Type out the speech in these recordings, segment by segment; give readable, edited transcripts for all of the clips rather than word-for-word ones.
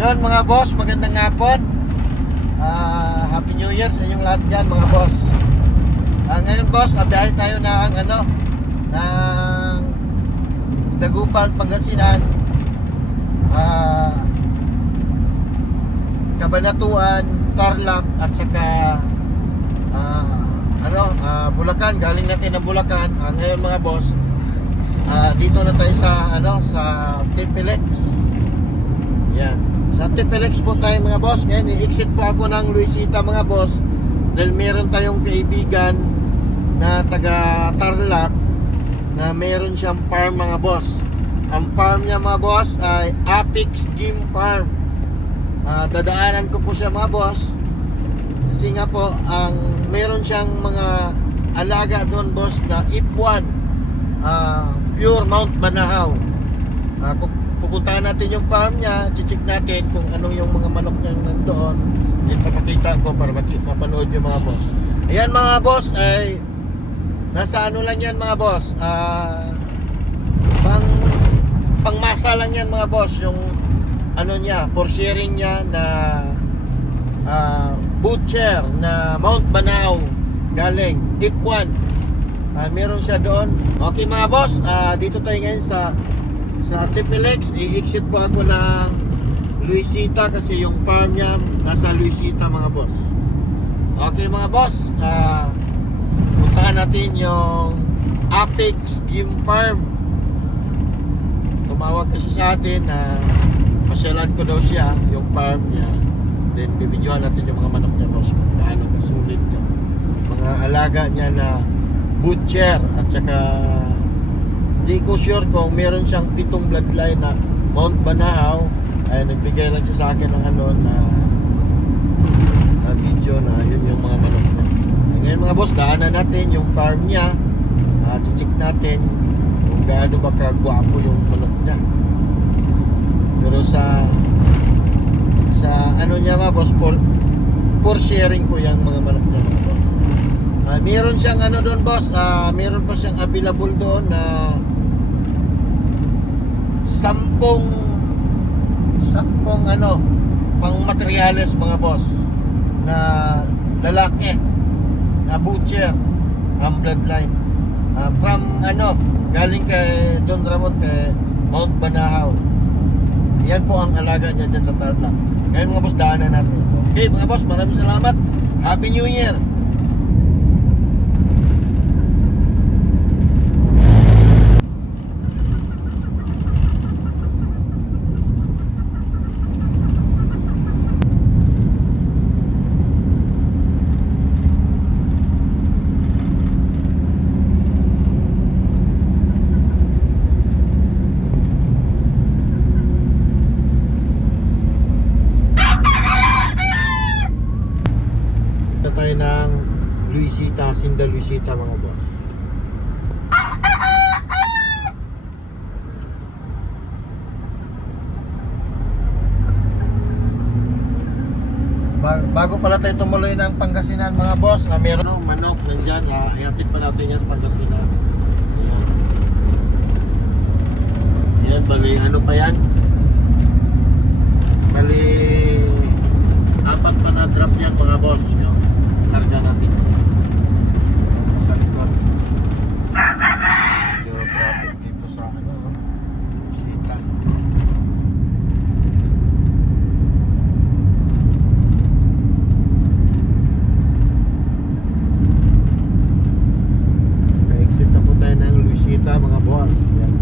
Yun mga boss, magandang hapon. Happy New Year sa inyong lahat dyan mga boss. Ngayon boss, abiyahe tayo ng ng Dagupan, Pangasinan, Cabanatuan, Tarlac at saka Bulacan. Galing natin ng Bulacan. Ngayon mga boss, dito na tayo sa TPLX. Yan. Sa TPLX po tayo mga boss. Ngayon, i-exit po ako ng Luisita mga boss. Dahil meron tayong kaibigan na taga Tarlac na meron siyang farm mga boss. Ang farm niya mga boss ay Apex Game Farm. Dadaanan ko po siya mga boss. Kasi nga po, meron siyang mga alaga doon boss na F1 pure Mount Banahaw. Pupuntahan natin yung farm niya, check natin kung ano yung mga manok niya nandoon. Ipapakita ko para mapanood yung mga boss. Ayan mga boss, ay nasa ano lang yan mga boss, pangmasa lang yan mga boss. Yung ano niya, for sharing niya na butcher na Mount Banahaw galing F1. Meron siya doon. Okay mga boss, dito tayo ngayon sa TPLX. I-exit po ako ng Luisita kasi yung farm niya nasa Luisita mga boss. Okay mga boss, puntahan natin yung Apex Game Farm. Tumawag kasi sa atin na pasyalan ko daw siya yung farm niya. Then bibidyohan natin yung mga manok niya boss, paano kasulit yung mga alaga niya na butcher. At saka hindi ko sure kung meron siyang 7 bloodline na Mount Banahaw. Ay nagbigay lang siya sa akin ng na video na yun yung mga manok niya. Ngayon mga boss, daanan natin yung farm niya. Check natin kung gaano ba kagwapo yung manok niya. Pero sa ano niya mga boss, for sharing po yung mga manok niya mga boss. Meron siyang doon boss, meron pa siyang available doon na 10 pang materyales mga boss na lalaki na butcher ang bloodline from galing kay Don Ramon kay Mount Banahaw. Yan po ang alaga niya dyan sa Tarlac. Ngayon mga boss, daanan natin. Okay mga boss, maraming salamat. Happy New Year. Tayo ng Luisita, Hacienda Luisita mga boss. Bago pala tayo tumuloy ng Pangasinan mga boss, meron manok nandyan, ihatid pa natin yan sa Pangasinan. Yan, bali pa yan? Bali 4 pa na drop yan mga boss. Karga natin sa likod. Medyo traffic dito sa Sita. Pa-exit na po tayo ng Luisita mga boss. Yan.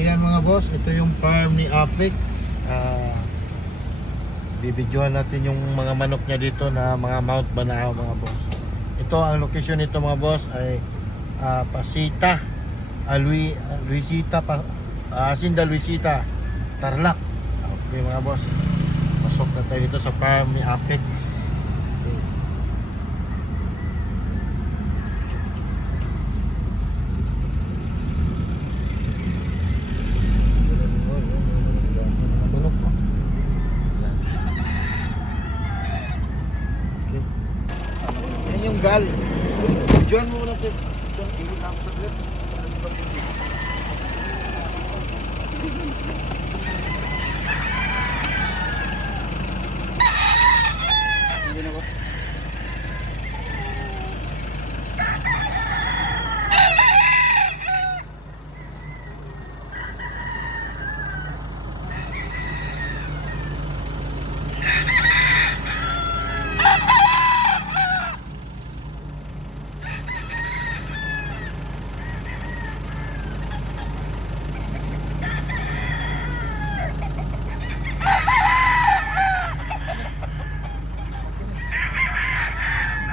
Ayan mga boss, ito yung farm ni Apex. Bibidyohan natin yung mga manok niya dito na mga Mount Banahaw mga boss. Ito ang location nito mga boss ay Pasita, Luisita, Hacienda Luisita, Tarlac. Okay mga boss, pasok na tayo dito sa farm ni Apex. Okay. tanggal. Diyan muna natin. Diyan, tingin lang sa clip. Hindi na ba?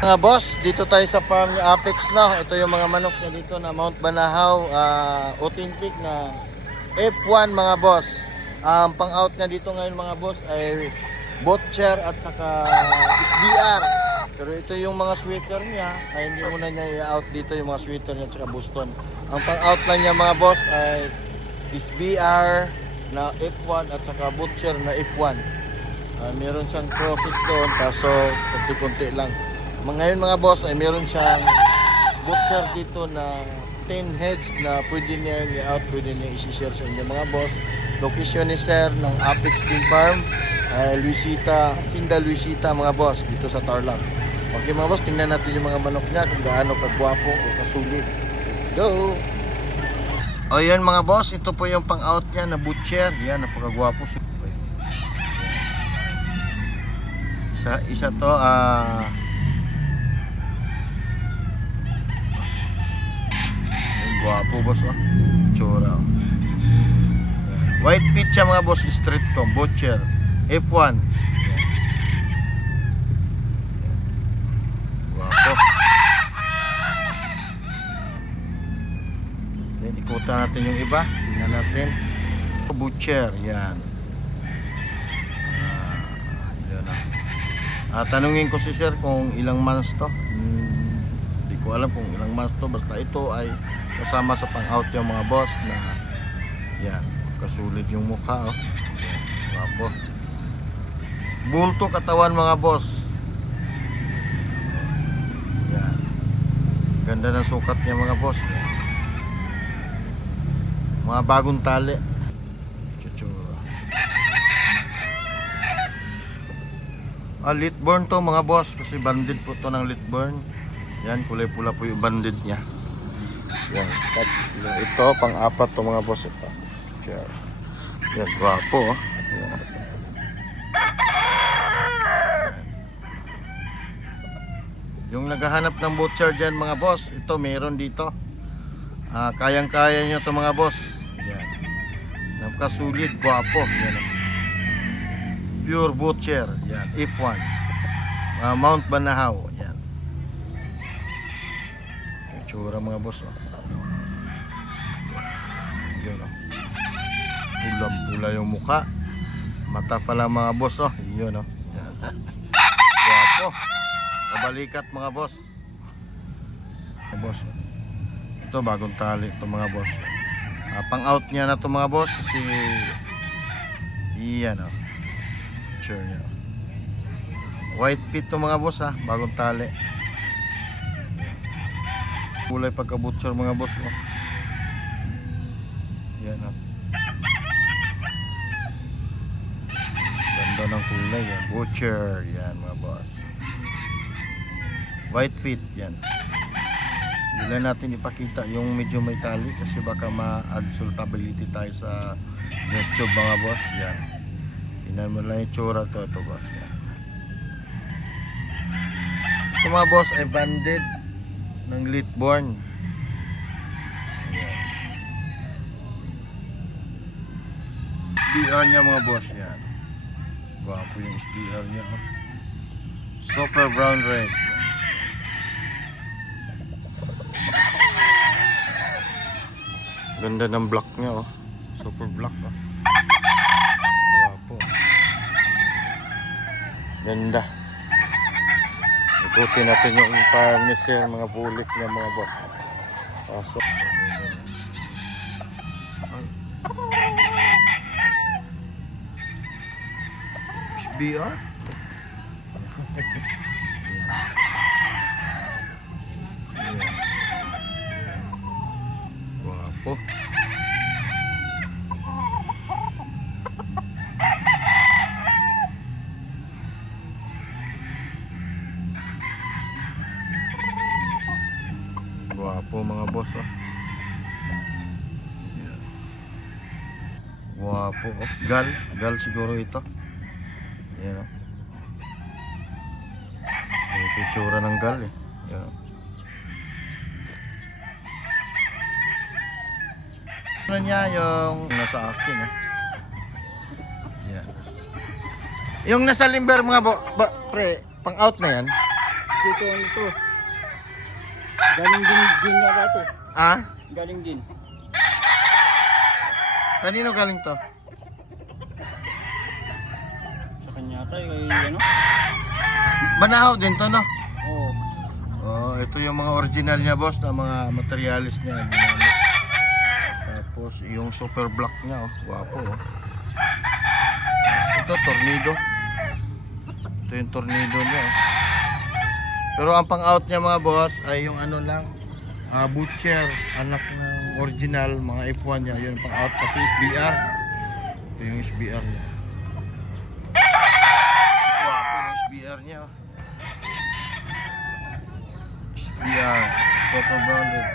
Mga boss, dito tayo sa farm ni Apex na. Ito yung mga manok na dito na Mount Banahaw, authentic na F1 mga boss. Ang pang-out niya dito ngayon mga boss ay Butcher at saka SBR. Pero ito yung mga sweater niya, ay hindi muna niya i-out dito yung mga sweater niya at saka Boston. Ang pang-out lang niya mga boss ay SBR na F1 at saka Butcher na F1. Meron siyang crosses doon, kaso konti-konti lang. Ngayon mga boss ay meron siyang butcher dito na 10 heads na pwede niya i-out, pwede niya i-share sa inyo mga boss. Location ni sir ng Apex Game Farm ay Hacienda Luisita mga boss dito sa Tarlac. Okay mga boss, tingnan natin yung mga manok niya kung gaano kagwapo o kasulit. Let's go! O yan mga boss, ito po yung pang-out niya na butcher. Yan, napakagwapo. Isa to gwapo boss oh. Tsura oh. White pit siya mga boss, street comb, butcher F1. Gwapo. Then ikutan natin yung iba. Tingnan natin. Butcher, yan. Yan ah. Tanungin ko si sir kung ilang months to. Hindi ko alam kung ilang months to. Basta ito ay kasama sa pang-out yung mga boss na yan, kasulit yung mukha oh. Wapo. Bulto katawan mga boss. Yan. Ganda ng sukat niya mga boss. Mga bagong tali. Chuchura. Litburn to mga boss kasi banded po to ng Litburn. Yan, kulay pula po yung banded niya. Yan, ito pang-apat to mga boss ito. Yan, gwapo oh. Yan. Yung naghahanap ng butcher dyan mga boss, ito meron dito. Kayang-kaya nyo to mga boss. Yan. Napakasulit, gwapo. Yan. Pure butcher. Yan, F1. Mount Banahaw. Yan. Tsura mga boss oh. Yun oh. Pula-pula yung muka. Mata pala mga boss oh. Yun oh. Yan. Guwapo. Kabalikat mga boss. Mga boss oh. Ito bagong tali ito mga boss. Pang-out niya na to mga boss kasi iyan oh. Sure yan. White pit to mga boss ha. Bagong tali. Kulay pagka-butcher mga boss no? Yan ha. Ganda ng kulay yan. Butcher yan mga boss. White feet yan. Hindi lang natin ipakita yung medyo may tali kasi baka ma-adsultability tayo sa YouTube mga boss. Yan. Tingnan mo lang yung tsura to. Ito boss yan. Ito mga boss ay banded ng Litburn. SBR niya mga boss yan. Gwapo yung SBR niya oh. Super brown red. Ganda ng black niya oh. Super black oh. Gwapo. Ganda. Ikutin natin yung farm ni sir, mga bulik niya mga boss. Pasok. SBR? Gwapo. Gwapo mga boss, oh. Yan. Gwapo, oh. Gal siguro ito. Yan, oh. Ito yung tsura ng gal, eh. Yan, oh. Ano niya yung nasa akin, eh. Yan. Yung nasa limber mga pre, pang out na yan. Dito ano to? Galing din na ito. Ah? Galing din. Kanino galing to? Sa kanya tayo ay ano? Banahaw din to, no? Oo. Oh, ito yung mga original niya, boss, na mga materialis niya. Ginamit. Tapos yung super block niya, oh. Gwapo, oh. Tapos ito, tornado. Ito yung tornado niya, oh. Pero ang pang-out niya mga boss ay yung ano lang, butcher, anak ng original, mga F1 niya, yun ang pang-out, pati SBR. Ito yung SBR niya. Gwapo yung SBR niya, oh. SBR, super branded.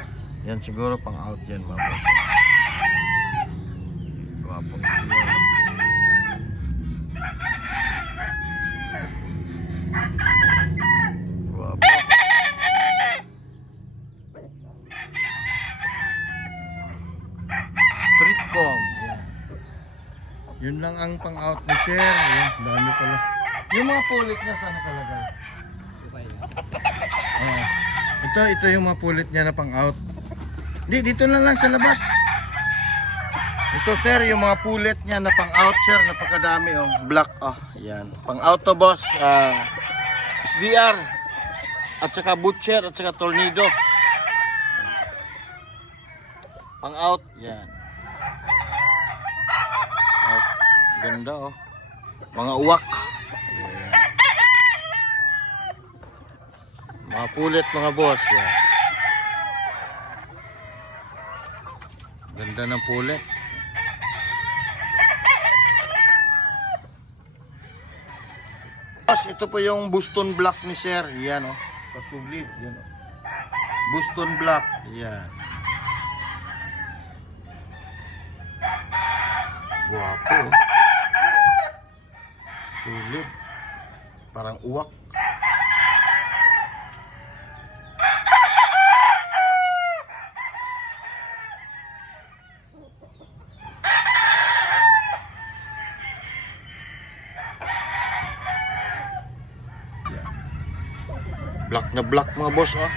Yan siguro pang-out yan mga boss. Gwapo yung SBR. Yun lang ang pang-out ni Sir. Ayun, dami pala. Yung mga pulit niya saan nakalagay? Ito yung mga pulit niya na pang-out. Dito na lang sa labas. Ito sir, yung mga pulit niya na pang-out sir. Napakadami oh. Black oh. Yan. Pang-out to boss. SBR. At saka butcher. At saka tornado. Pang-out. Yan. Ganda oh. Mga uwak. Ayan. Mga pulit mga boss. Yan. Ganda ng pulit. Boss, ito po yung Boston Black ni Sir. Yan oh. Pasubli. Yan oh. Boston Black. Yan. Guwapo oh. Sulit. Parang uwak. Black na black mga boss oh.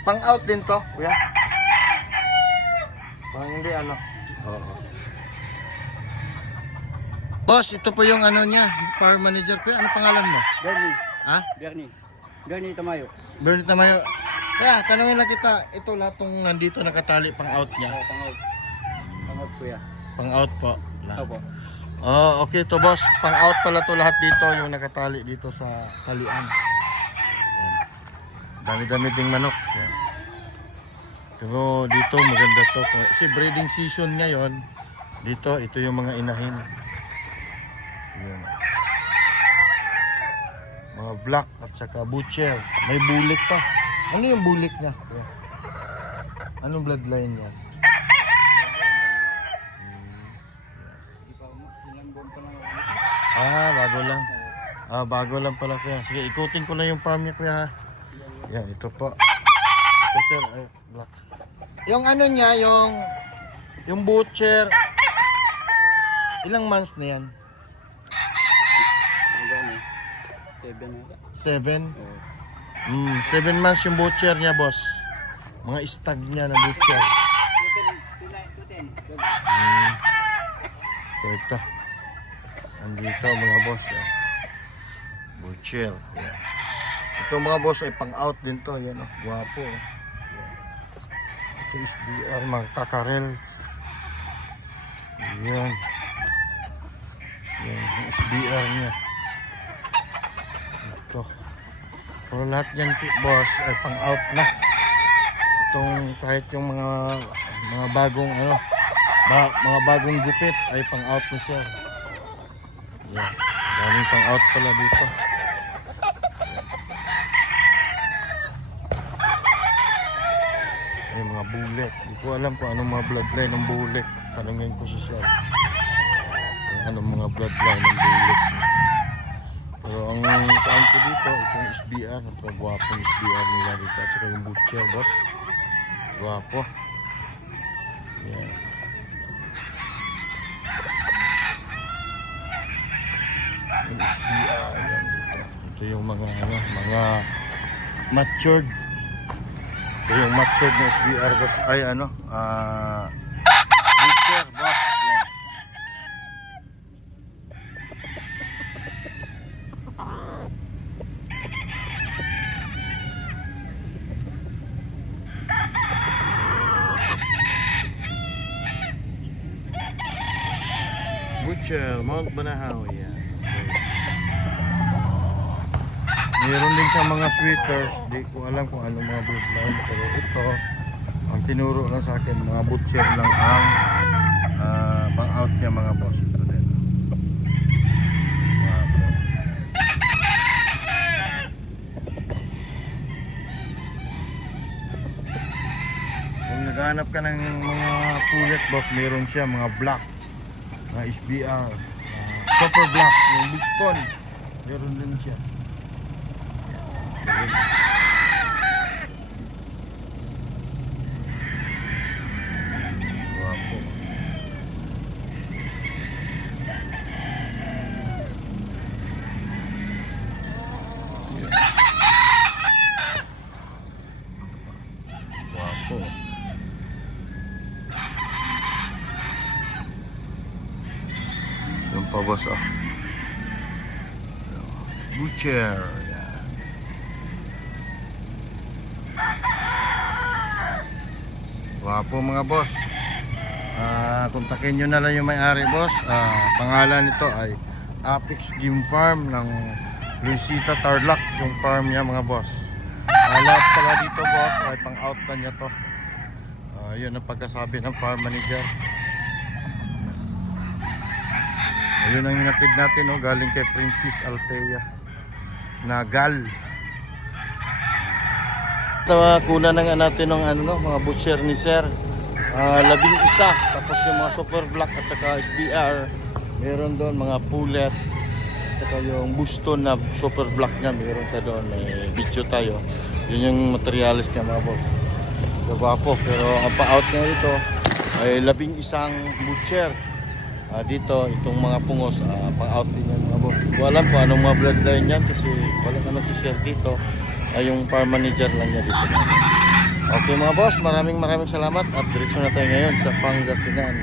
Pang-out din to, kuya? Pang hindi ano? Oo. Boss, ito po yung ano niya, power manager ko. Ano pangalan mo? Bernie. Ha? Bernie Tamayo. Bernie Tamayo. Kaya, tanongin lang kita, ito lahat tong nandito nakatali pang-out niya. Oo, pang-out. Pang-out kuya. Pang-out po. Opo. Oh, okay to boss. Pang-out pala to lahat dito, yung nakatali dito sa talian. Dami-dami ding manok. Yan. Pero dito maganda to. Kasi breeding season ngayon. Dito, ito yung mga inahin. Yan. Mga black at saka butcher. May bulik pa. Ano yung bulik niya? Yan. Anong bloodline niya? Bago lang. Bago lang pala kuya. Sige, ikutin ko na yung farm niya kuya ha. Yan, ito po. Ito sir, black. Yung ano niya, yung butcher, ilang months na yan? 7? 7 months yung butcher niya, boss. Mga stag niya na butcher. So ito. Andito mga boss. Butcher. Yan. Ito mga boss ay pang-out din to. Yan oh, guwapo. Ito SBR, mga kakarel. Yan. Yan, SBR niya. dito. Pero lahat yan boss ay pang out na. Itong kahit yung mga bagong mga bagong gupit ay pang out na siya. Yan. Daming pang out pala dito. Ay mga bullet. Hindi ko alam kung anong mga bloodline ng bullet. Tanungin ko siya. Kung anong mga bloodline ng bullet. Pero ang taan ko dito, itong SBR. Napakagwapong SBR nila dito. At saka yung butcher, boss. Gwapo. Yan. Yung SBR. Yan dito. Ito yung mga matured. Ito yung matured na SBR, boss. Ay, butcher, boss. Yan. Butcher, Mount Banahaw. Yan. Mayroon din siyang mga sweaters. Di ko alam kung anong mga bloodline. Pero ito, ang tinuro lang sa akin, mga butcher lang ang pang out niya mga boss. Ito din. Kung naghahanap ka ng mga pulet boss, mayroon siya mga black, mga SBR, super black, yung Boston. Mayroon din siya. Guwapo. Guwapo. Yung pa boss Butcher. Wapo mga boss. Kontakin nyo na lang yung may-ari boss. Pangalan nito ay Apex Game Farm ng Luisita Tarlac, yung farm niya mga boss. Lahat pala dito boss ay pang out na niya to. Yun ang pagkasabi ng farm manager. Ayun ang inatid natin galing kay Princess Althea na gal. Kunan na nga natin ng mga butcher ni sir. 11, tapos yung mga super black at saka SBR, meron doon mga pullet at saka yung Boston na super black niya, meron siya doon. May video tayo, yun yung materialis niya mga boss. Gawapo, pero ang pa-out niya ito ay 11 butcher. Dito itong mga pungos, pang-out din yan mga boss. Hindi ko alam kung anong mga bloodline yan kasi wala naman si sir dito. Yung farm manager lang niya dito. Okay mga boss, maraming salamat at diretso na tayo ngayon sa Pangasinan.